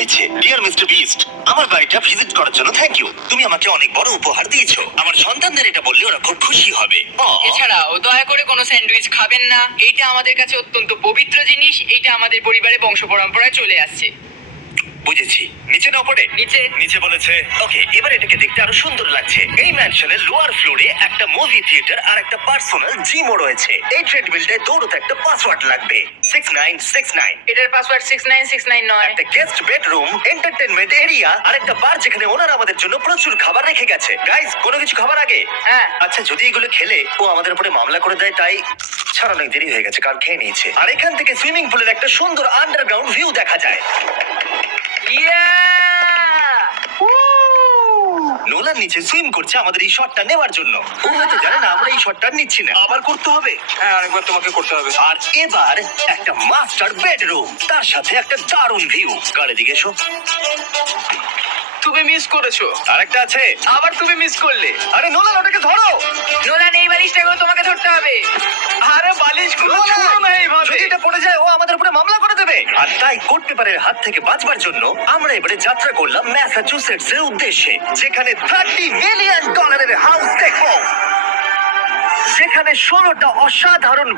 হয়েছে। Dear mister beast, আমার বাড়িটা ভিজিট করার জন্য থ্যাংক ইউ। তুমি আমাকে অনেক বড় উপহার দিয়েছো। আমার সন্তানদের এটা বললে ওরা খুব খুশি হবে। এছাড়াও দয়া করে কোনো স্যান্ডউইচ খাবেন না, এইটা আমাদের কাছে অত্যন্ত পবিত্র জিনিস, এইটা আমাদের পরিবারে বংশ পরম্পরায় চলে আসছে। বুঝেছি। নিচে না পড়ে নিচে। নিচে বলেছে। ওকে, এবার এটাকে দেখতে আরো সুন্দর লাগছে। এই ম্যানশনের লোয়ার ফ্লোরে একটা মুভি থিয়েটার আর একটা পার্সোনাল জিমও রয়েছে। এই ট্রেডমিলটায় দৌড়তে একটা পাসওয়ার্ড লাগবে, 6969। এটার পাসওয়ার্ড 6969 নয়। একটা গেস্ট বেডরুম, এন্টারটেইনমেন্ট এরিয়া আর একটা বার যেখানে ওনারা আমাদের জন্য প্রচুর খাবার রেখে গেছে। গাইস, কোনো কিছু খাবার আগে? হ্যাঁ। আচ্ছা, যদি এগুলো খেলে ও আমাদের উপরে মামলা করে দেয়, তাই ছাড়, অনেক দেরি হয়ে গেছে, কাল খেয়ে নিয়েছে। আর এখান থেকে সুইমিং পুলের একটা সুন্দর আন্ডারগ্রাউন্ড ভিউ দেখা যায়। নোলান নিচে সুইম করছে আমাদের এই শটটা নেওয়ার জন্য। ও হয়তো জানে না আমরা এই শটটা নিচ্ছি না। আবার করতে হবে। হ্যাঁ, আরেকবার তোমাকে করতে হবে। আর এবার একটা মাস্টার বেডরুম, তার সাথে একটা দারুণ ভিউ। গাড়ি দিকে এসো। তুমি মিস করেছো। আরেকটা আছে। আবার তুমি মিস করলে। আরে নোলান, ওটাকে ধরো। নোলান, এই বালিশটাকেও তোমাকে ধরতে হবে। আরে বালিশগুলো নোলান, ছুঁড়ো না এইভাবে। যদি এটা পড়ে যায় ও আমাদের উপরে মামলা করে দেবে। আর তাই কোর্ট পেপারের হাত থেকে বাঁচবার জন্য আমরা এবারে যাত্রা করলাম ম্যাসাচুসেটস এর উদ্দেশ্যে, যেখানে $30 মিলিয়ন হাউস দেখবো, যেখানে 16টা অসাধারণ